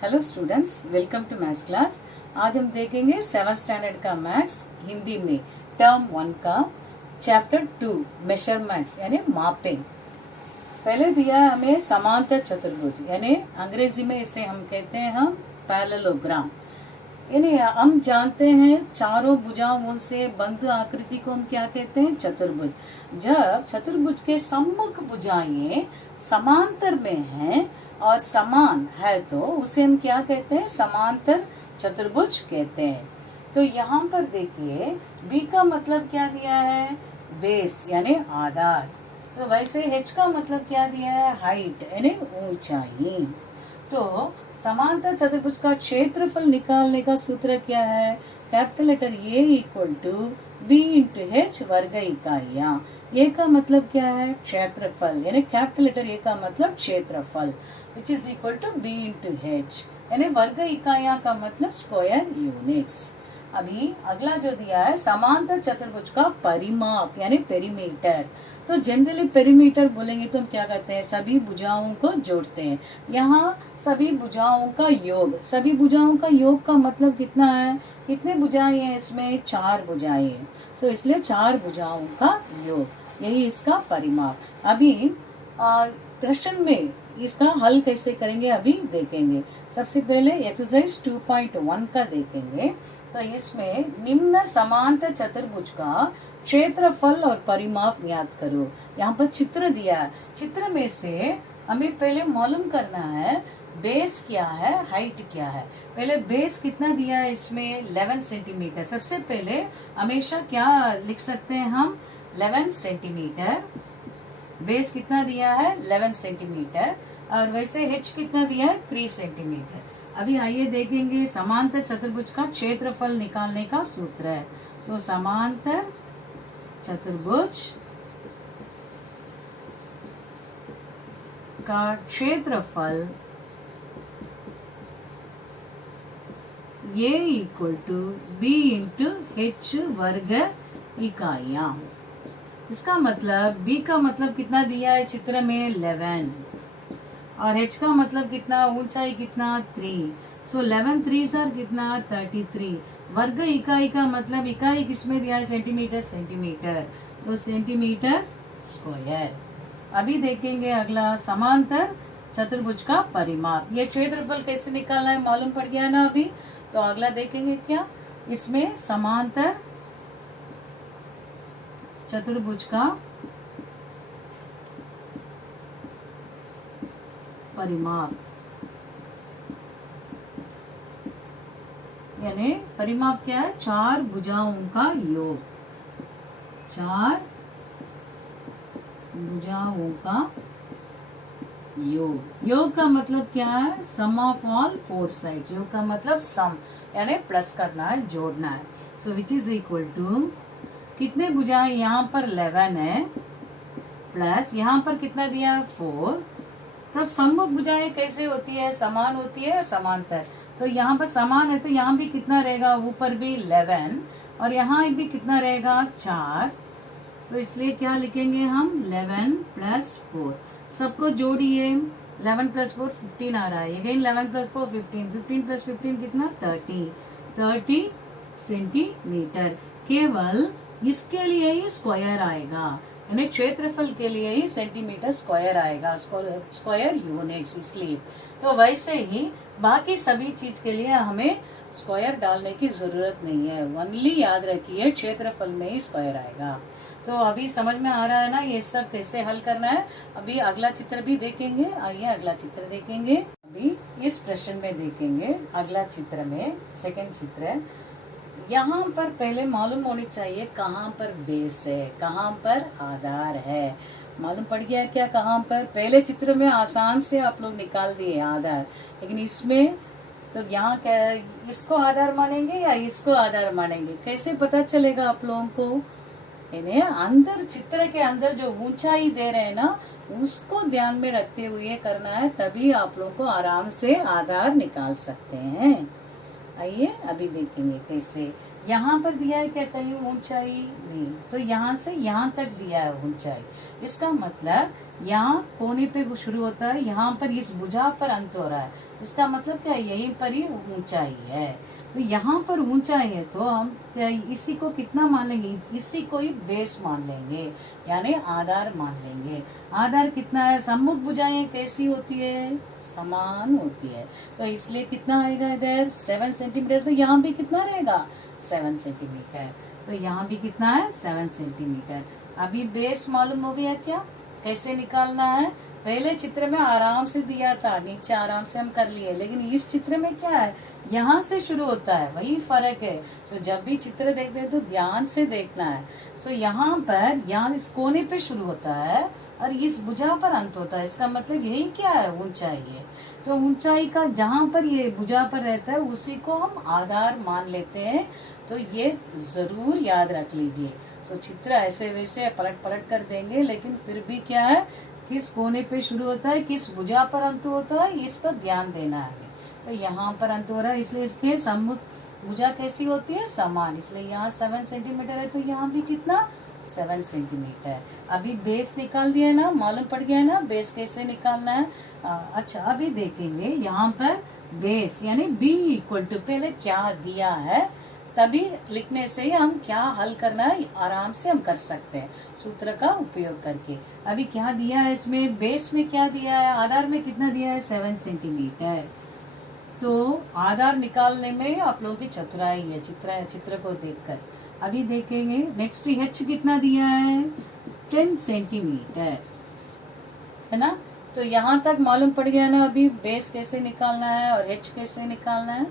Hello students, welcome to maths class. आज हम देखेंगे 7th स्टैंडर्ड का मैथ्स हिंदी में टर्म 1 का चैप्टर 2 मेजरमेंट्स यानी मापिंग। पहले दिया है हमें समांतर चतुर्भुज यानी अंग्रेजी में इसे हम कहते हैं हम पैरेललोग्राम। यानी हम जानते हैं चारों भुजाओं से बंद आकृति को हम क्या कहते हैं, चतुर्भुज। जब चतुर्भुज के सम्मुख भुजाएं समांतर में हैं और समान है तो उसे हम क्या कहते हैं, समांतर चतुर्भुज कहते हैं। तो यहाँ पर देखिए बी का मतलब क्या दिया है, बेस यानी आधार। तो वैसे एच का मतलब क्या दिया है, हाइट यानी ऊंचाई। तो समांतर चतुर्भुज का क्षेत्रफल निकालने का सूत्र क्या है, capital letter A equal to B into H वर्ग इकाइयां। ए का मतलब क्या है, क्षेत्रफल यानी कैपिटल लेटर ए का मतलब क्षेत्रफल which is equal to B into H यानी वर्ग इकाइयां का मतलब स्क्वायर यूनिट्स। अभी अगला जो दिया है समांतर चतुर्भुज का परिमाप यानी पेरीमीटर। तो जनरली पेरीमीटर बोलेंगे तो हम क्या करते हैं, सभी भुजाओं को जोड़ते हैं। यहाँ सभी भुजाओं का योग, सभी भुजाओं का योग का मतलब कितना है, कितने भुजाएं हैं इसमें, 4 भुजाएं हैं। तो इसलिए 4 भुजाओं का योग, यही इसका परिमाप। अभी प्रश्न में इसका हल कैसे करेंगे अभी देखेंगे। सबसे पहले एक्सरसाइज 2.1 का देखेंगे। तो इसमें निम्न समांतर चतुर्भुज का क्षेत्रफल और परिमाप ज्ञात करो। यहाँ पर चित्र दिया है, चित्र में से हमें पहले मालूम करना है बेस क्या है, हाइट क्या है। पहले बेस कितना दिया है इसमें, 11 सेंटीमीटर। सबसे पहले हमेशा क्या लिख सकते हैं हम, 11 सेंटीमीटर। बेस कितना दिया है, 11 सेंटीमीटर। और वैसे एच कितना दिया है, 3 सेंटीमीटर। अभी आइए देखेंगे समांतर चतुर्भुज का क्षेत्रफल निकालने का सूत्र है। तो समांतर चतुर्भुज का क्षेत्रफल a equal to B into H वर्ग इकाइयां। इसका मतलब बी का मतलब कितना दिया है चित्र में, 11 और एच का मतलब कितना, ऊंचाई कितना, 3। सो 11 3 कितना, 33। वर्ग इकाई का मतलब इकाई किसमें दिया है, सेंटीमीटर, सेंटीमीटर। तो सेंटीमीटर स्क्वायर। अभी देखेंगे अगला समांतर चतुर्भुज का परिमाप। ये क्षेत्रफल कैसे निकालना है मालूम पड़ गया ना अभी। तो अगला देखेंगे क्या, इसमें समांतर चतुर्भुज का परिमाप यानी परिमाप क्या है, 4 भुजाओं का योग। 4 भुजाओं का योग। योग का मतलब क्या है, सम ऑफ ऑल 4 साइड्स। योग का मतलब सम यानी प्लस करना है, जोड़ना है। सो विच इज इक्वल टू, कितने भुजाएं यहाँ पर 11 है, प्लस यहाँ पर कितना दिया है, 4। तब सम्मुख भुजाएं कैसे होती है, समान होती है, समांतर। तो यहाँ पर समान है तो यहाँ भी कितना रहेगा, ऊपर भी 11 और यहाँ भी कितना रहेगा, 4। तो इसलिए क्या लिखेंगे हम, 11 प्लस 4। सबको जोड़िए, 11 प्लस 4 15 आ रहा है। अगेन 11 प्लस 4 15, 15 प्लस 15 कितना, 30 सेंटीमीटर। केवल इसके लिए ही स्क्वायर आएगा यानी क्षेत्रफल के लिए ही सेंटीमीटर स्क्वायर आएगा, स्क्वायर यूनिट्स। इसलिए तो वैसे ही बाकी सभी चीज के लिए हमें स्क्वायर डालने की जरूरत नहीं है। ओनली याद रखिए क्षेत्रफल में ही स्क्वायर आएगा। तो अभी समझ में आ रहा है ना ये सब कैसे हल करना है। अभी अगला चित्र भी देखेंगे, आइए अगला चित्र देखेंगे। अभी इस प्रश्न में देखेंगे अगला चित्र में, सेकंड चित्र। यहाँ पर पहले मालूम होनी चाहिए कहाँ पर बेस है, कहाँ पर आधार है। मालूम पड़ गया क्या कहाँ पर, पहले चित्र में आसान से आप लोग निकाल दिए आधार, लेकिन इसमें तो यहाँ क्या, इसको आधार मानेंगे या इसको आधार मानेंगे, कैसे पता चलेगा आप लोगों को। यानी अंदर चित्र के अंदर जो ऊंचाई दे रहे हैं ना, उसको ध्यान में रखते हुए करना है, तभी आप लोगों को आराम से आधार निकाल सकते हैं। आइए अभी देखेंगे कैसे। यहाँ पर दिया है क्या कहीं ऊंचाई? नहीं, तो यहाँ से यहाँ तक दिया है ऊंचाई। इसका मतलब यहाँ कोने पे वो शुरू होता है, यहाँ पर इस भुजा पर अंत हो रहा है। इसका मतलब क्या है, यहीं पर ही ऊंचाई है। तो यहाँ पर ऊंचाई है तो हम इसी को कितना मान लेंगे, इसी को ही बेस मान लेंगे, यानी आधार मान लेंगे। आधार कितना है, सम्मुख भुजाएं कैसी होती है, समान होती है, तो इसलिए कितना आएगा इधर 7 सेंटीमीटर। तो यहाँ भी कितना रहेगा 7 सेंटीमीटर। तो यहाँ भी कितना है 7 सेंटीमीटर। अभी बेस मालूम हो गया क्या, कैसे निकालना है? पहले चित्र में आराम से दिया था, नीचे आराम से हम कर लिए, लेकिन इस चित्र में क्या है, यहाँ से शुरू होता है, वही फर्क है। तो जब भी चित्र देखते हैं तो ध्यान से देखना है। सो यहाँ पर, यहाँ इस कोने पे शुरू होता है और इस भुजा पर अंत होता है। इसका मतलब यही क्या है, ऊंचाई है। तो ऊंचाई का जहाँ पर ये भुजा पर रहता है उसी को हम आधार मान लेते हैं। तो ये जरूर याद रख लीजिए। तो चित्र ऐसे वैसे पलट पलट कर देंगे, लेकिन फिर भी क्या है, किस कोने पे शुरू होता है, किस भुजा पर अंत होता है, इस पर ध्यान देना है। तो यहाँ पर अंत हो रहा है, इसलिए इसके सम्मुख भुजा कैसी होती है, समान। इसलिए यहाँ 7 सेंटीमीटर है, तो यहाँ भी कितना 7 सेंटीमीटर। अभी बेस निकाल दिया ना, मालूम पड़ गया ना बेस कैसे निकालना है। अच्छा, अभी देखेंगे यहाँ पर बेस यानी b इक्वल टू, पहले क्या दिया है तभी लिखने से ही हम क्या हल करना है आराम से हम कर सकते हैं सूत्र का उपयोग करके। अभी क्या दिया है इसमें, बेस में क्या दिया है, आधार में कितना दिया है 7 सेंटीमीटर। तो आधार निकालने में आप लोगों की चतुराई है, चित्र को देखकर। अभी देखेंगे नेक्स्ट, h कितना दिया है 10 सेंटीमीटर, है ना। तो यहाँ तक मालूम पड़ गया ना अभी बेस कैसे निकालना है और h कैसे निकालना है।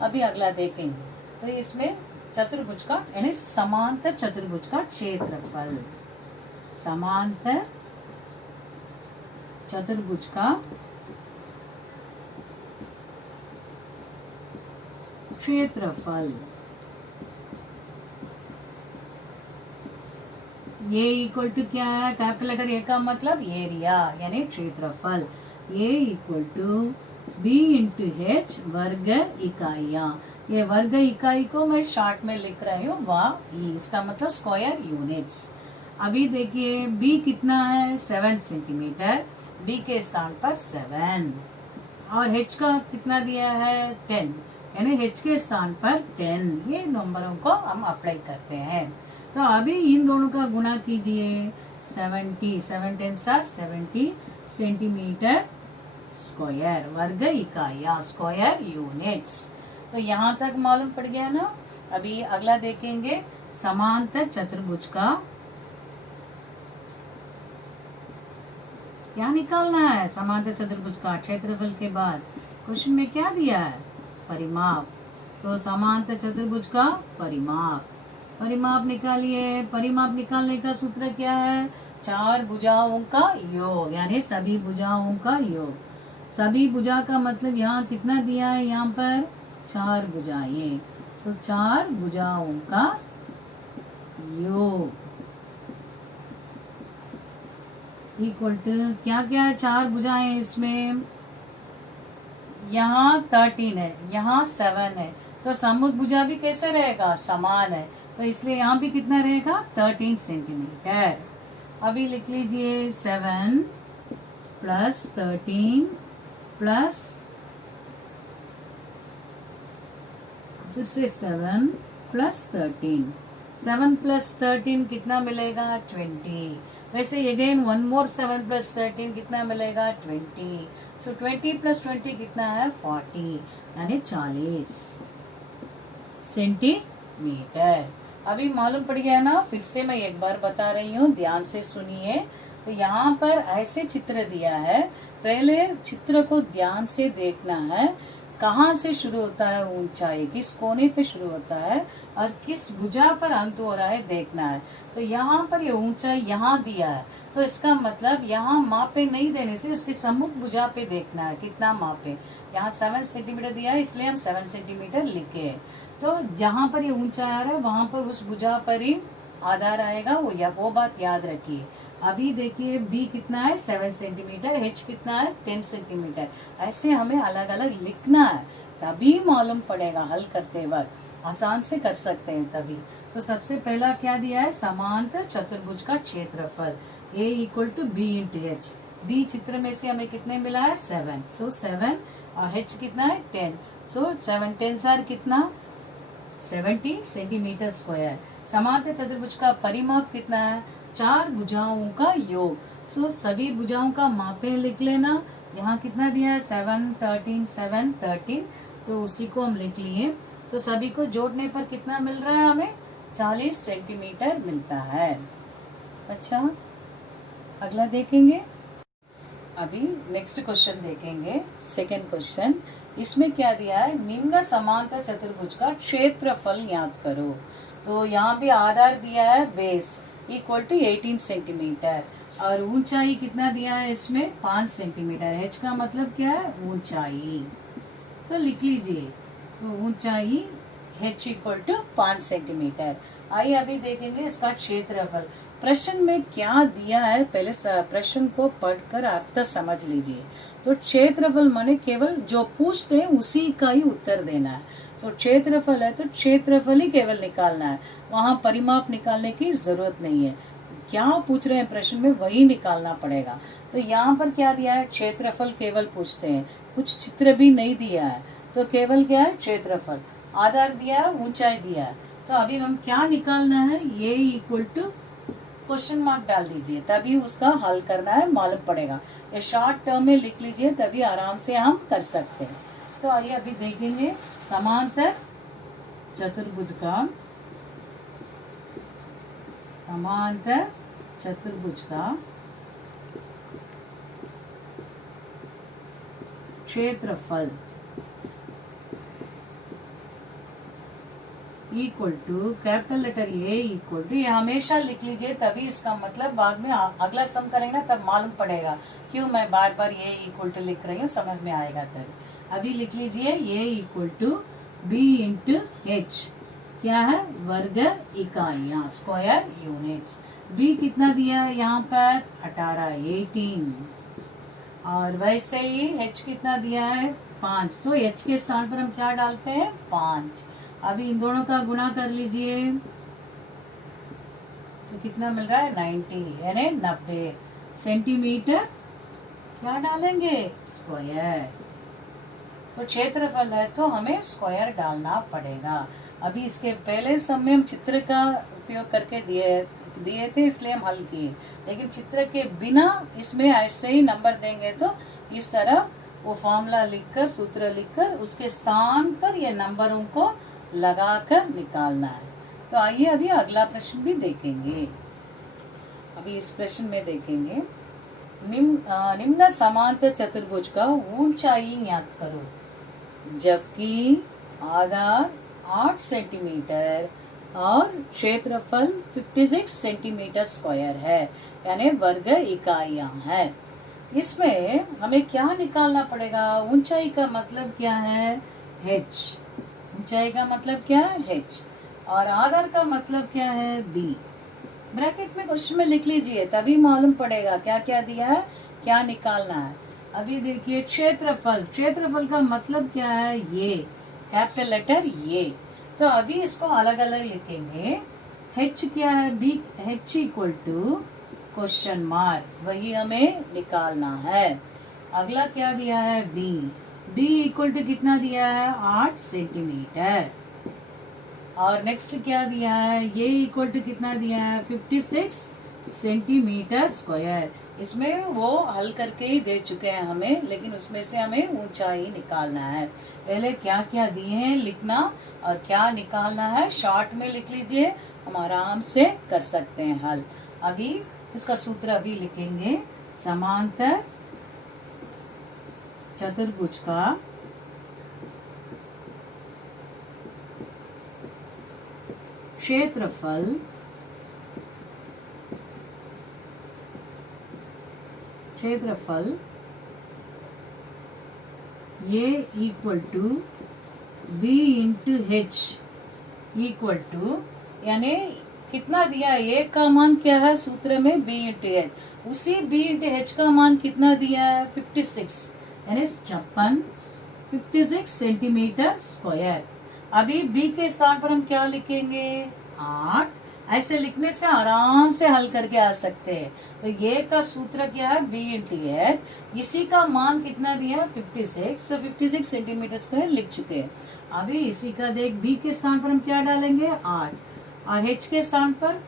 अभी अगला देखेंगे। तो इसमें चतुर्भुज का यानी समांतर चतुर्भुज का क्षेत्रफल, समांतर चतुर्भुज का क्षेत्रफल, ये इक्वल टू क्या है, कैपिटल लेटर ए का मतलब एरिया यानी क्षेत्रफल। ये equal to B into H वर्ग इकाइयां। ये वर्ग इकाई को मैं शॉर्ट में लिख रही हूँ इसका मतलब स्क्वायर यूनिट्स। अभी देखिए बी कितना है 7 सेंटीमीटर, बी के स्थान पर 7, और एच का कितना दिया है 10, यानी एच के स्थान पर 10। ये नंबरों को हम अप्लाई करते हैं। तो अभी इन दोनों का गुणा कीजिए, 70 सेंटीमीटर स्क्वायर, वर्ग इकाइयां स्क्वायर यूनिट्स। तो यहाँ तक मालूम पड़ गया ना। अभी अगला देखेंगे समांतर चतुर्भुज का क्या निकालना है, समांतर चतुर्भुज का क्षेत्रफल के बाद क्वेश्चन में क्या दिया है, परिमाप। सो समांतर चतुर्भुज का परिमाप, परिमाप निकालिए। परिमाप निकालने का सूत्र क्या है, 4 भुजाओं का योग, यानी सभी भुजाओं का योग। सभी भुजा का मतलब यहाँ कितना दिया है, यहाँ पर 4 भुजाएं। सो 4 भुजाओं का योग इक्वल टू क्या क्या है, 4 भुजाएं इसमें, यहाँ 13 है, यहाँ 7 है, तो सम्मुख भुजा भी कैसे रहेगा, समान है। तो इसलिए यहाँ भी कितना रहेगा 13 सेंटीमीटर। अभी लिख लीजिए 7 प्लस 13 प्लस फिर से 7 प्लस 13, 7 प्लस 13 कितना मिलेगा 20। वैसे अगेन वन मोर 7 प्लस 13 कितना मिलेगा 20। सो 20 प्लस 20 कितना है 40, यानी 40 सेंटीमीटर। अभी मालूम पड़ गया ना, फिर से मैं एक बार बता रही हूँ, ध्यान से सुनिए। तो यहाँ पर ऐसे चित्र दिया है, पहले चित्र को ध्यान से देखना है, कहाँ से शुरू होता है ऊंचाई, किस कोने पे शुरू होता है और किस भुजा पर अंत हो रहा है देखना है। तो यहाँ पर ये ऊंचाई यहाँ दिया है, तो इसका मतलब यहाँ मापे नहीं देने से उसके सम्मुख भुजा पे देखना है कितना मापे। यहाँ 7 सेंटीमीटर दिया है, इसलिए हम 7 सेंटीमीटर लिखे हैं। तो जहाँ पर ये ऊंचाई आ रहा है वहां पर उस भुजा पर ही आधार आएगा, वो बात याद रखिए। अभी देखिए बी कितना है 7 सेंटीमीटर, एच कितना है 10 सेंटीमीटर। ऐसे हमें अलग अलग लिखना है, तभी मालूम पड़ेगा हल करते वक्त। आसान से कर सकते हैं तभी। तो सबसे पहला क्या दिया है, समांतर चतुर्भुज का क्षेत्रफल A equal to B into H. B चित्र में से हमें कितने मिला है 7, सो 7 और h कितना है 10, सो 7 10 आर कितना 70 सेंटीमीटर स्क्वायर। समांतर चतुर्भुज का परिमाप कितना है, 4 भुजाओं का योग। सो सभी भुजाओं का मापे लिख लेना। यहाँ कितना दिया है 7 13 7 13, तो उसी को हम लिख लिए। सो सभी को जोड़ने पर कितना मिल रहा है, हमें 40 सेंटीमीटर मिलता है। अच्छा, अगला देखेंगे। अभी नेक्स्ट क्वेश्चन देखेंगे, सेकेंड क्वेश्चन। इसमें क्या दिया है, निम्न समांतर चतुर्भुज का क्षेत्रफल ज्ञात करो। तो यहाँ भी आधार दिया है बेस इक्वल टू 18 सेंटीमीटर और ऊंचाई कितना दिया है इसमें 5 सेंटीमीटर। h का मतलब क्या है, ऊंचाई। सो लिख लीजिए, तो ऊंचाई h इक्वल टू 5 सेंटीमीटर। आइए अभी देखेंगे इसका क्षेत्रफल। प्रश्न में क्या दिया है, पहले प्रश्न को पढ़कर अर्थ समझ लीजिए। तो क्षेत्रफल माने केवल जो पूछते हैं उसी का ही उत्तर देना है। तो क्षेत्रफल है तो क्षेत्रफल ही केवल निकालना है, वहाँ परिमाप निकालने की जरूरत नहीं है। क्या पूछ रहे हैं प्रश्न में वही निकालना पड़ेगा। तो यहाँ पर क्या दिया है, क्षेत्रफल केवल पूछते हैं, कुछ चित्र भी नहीं दिया है, तो केवल क्या है क्षेत्रफल। आधार दिया है, ऊंचाई दिया है। तो अभी हम क्या निकालना है, ये इक्वल टू क्वेश्चन मार्क डाल दीजिए, तभी उसका हल करना है, मालूम पड़ेगा। ये शॉर्ट टर्म में लिख लीजिए, तभी आराम से हम कर सकते हैं। तो आइए अभी देखेंगे समांतर चतुर्भुज का क्षेत्रफल equal to capital letter A equal to, ये हमेशा लिख लीजिए, तभी इसका मतलब बाद में अगला सम करेंगे ना तब मालूम पड़ेगा क्यों मैं बार बार ये इक्वल टू लिख रही हूँ, समझ में आएगा तभी। अभी लिख लीजिए a equal to B into h, क्या है वर्ग इकाइयां, स्क्वायर यूनिट्स। बी कितना दिया है यहाँ पर 18 और वैसे ही h कितना दिया है 5, तो h के स्थान पर हम क्या डालते हैं 5। अभी इन दोनों का गुणा कर लीजिए, तो कितना मिल रहा है 90 यानी 90 सेंटीमीटर क्या डालेंगे स्क्वायर। तो क्षेत्रफल है तो हमें स्क्वायर डालना पड़ेगा। अभी इसके पहले समय हम चित्र का उपयोग करके दिए थे इसलिए हम हल किए, लेकिन चित्र के बिना इसमें ऐसे ही नंबर देंगे तो इस तरह वो फॉर्मूला लिखकर सूत्र लिखकर उसके स्थान पर ये नंबरों को लगाकर निकालना है। तो आइए अभी अगला प्रश्न भी देखेंगे। अभी इस प्रश्न में देखेंगे निम्न समांतर चतुर्भुज का ऊंचाई ज्ञात करो, जबकि आधार 8 सेंटीमीटर और क्षेत्रफल 56 सेंटीमीटर स्क्वायर है, यानी वर्ग इकाइयां है। इसमें हमें क्या निकालना पड़ेगा, ऊंचाई का मतलब क्या है h, ऊंचाई का मतलब क्या है h और आधार का मतलब क्या है b। ब्रैकेट में क्वेश्चन में लिख लीजिए, तभी मालूम पड़ेगा क्या क्या दिया है, क्या निकालना है। अभी देखिए क्षेत्रफल का मतलब क्या है, ये कैपिटल लेटर ये। तो अभी इसको अलग अलग लिखेंगे। h क्या है, b, h equal to question mark, वही हमें निकालना है। अगला क्या दिया है b इक्वल टू कितना दिया है 8 सेंटीमीटर और नेक्स्ट क्या दिया है, ये इक्वल टू कितना दिया है 56 सेंटीमीटर स्क्वायर। इसमें वो हल करके ही दे चुके हैं हमें, लेकिन उसमें से हमें ऊंचाई निकालना है। पहले क्या क्या दिए हैं लिखना और क्या निकालना है शॉर्ट में लिख लीजिए, हम आराम से कर सकते हैं हल। अभी इसका सूत्र अभी लिखेंगे, समांतर चतुर्भुज का क्षेत्रफल ये equal to B into H equal to, यानी कितना दिया है, ए का मान क्या है सूत्र में बी इंटू एच, उसी बी इंटू एच का मान कितना दिया है 56 यानी 56 सेंटीमीटर स्क्वायर। अभी बी के स्थान पर हम क्या लिखेंगे 8। ऐसे लिखने से आराम से हल करके आ सकते हैं। तो ये का सूत्र क्या है b इंटू एच। इसी का मान कितना दिया 56, सो 56 सेंटीमीटर स्क्वायर लिख चुके हैं। अभी इसी का देख b के स्थान पर हम क्या डालेंगे 8 और h के स्थान पर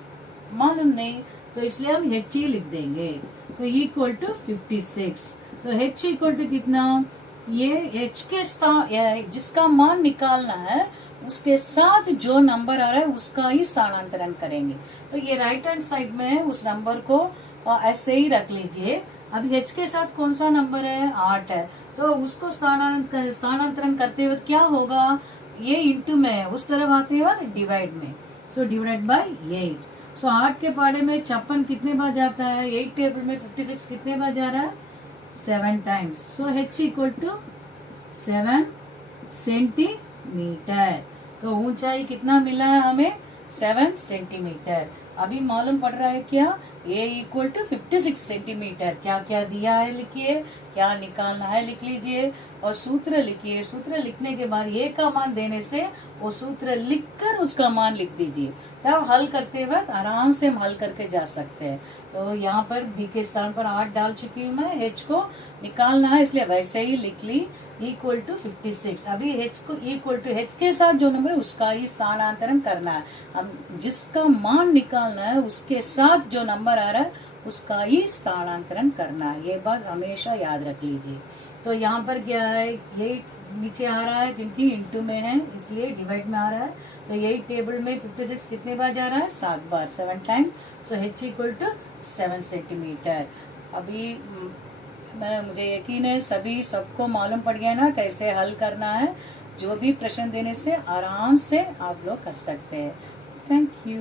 मालूम नहीं, तो इसलिए हम h ही लिख देंगे। तो इक्वल टू 56। तो h इक्वल टू कितना, ये h के स्थान जिसका मान निकालना है उसके साथ जो नंबर आ रहा है उसका ही स्थानांतरण करेंगे। तो ये राइट हैंड साइड में है, उस नंबर को ऐसे ही रख लीजिए। अब h के साथ कौन सा नंबर है 8 है, तो उसको स्थानांतरण करते वक्त क्या होगा, ये इंटू में है, उस तरफ आते वक्त डिवाइड में, सो डिवाइड बाय 8। सो 8 के पाड़े में 56 कितने बार जाता है, 8 टेबल में 56 कितने बार जा रहा है 7 times. So h equal to 7 centimetre. तो ऊंचाई कितना मिला है हमें 7 सेंटीमीटर। अभी मालूम पड़ रहा है क्या, a इक्वल टू 56 सेंटीमीटर। क्या क्या दिया है लिखिए, क्या निकालना है लिख लीजिए और सूत्र लिखिए। सूत्र लिखने के बाद a का मान देने से वो सूत्र लिखकर उसका मान लिख दीजिए, तब हल करते वक्त आराम से हम हल करके जा सकते हैं। तो यहाँ पर b के स्थान पर 8 डाल चुकी हूँ मैं, h को निकालना है इसलिए वैसे ही लिख ली इक्वल टू 56। अभी h को इक्वल टू h के साथ जो नंबर है उसका ही स्थानांतरण करना है। हम जिसका मान निकालना है उसके साथ जो नंबर आ रहा है उसका ही स्थानांतरण करना है, ये बात हमेशा याद रख लीजिए। तो यहाँ पर क्या है, ये नीचे आ रहा है क्योंकि इंटू में है इसलिए डिवाइड में आ रहा है। तो यही टेबल में 56 कितने बार जा रहा है 7 बार, 7 time. So h equal to 7 centimetre. अभी मुझे यकीन है सभी सबको मालूम पड़ गया ना कैसे हल करना है। जो भी प्रश्न देने से आराम से आप लोग कर सकते हैं। Thank you.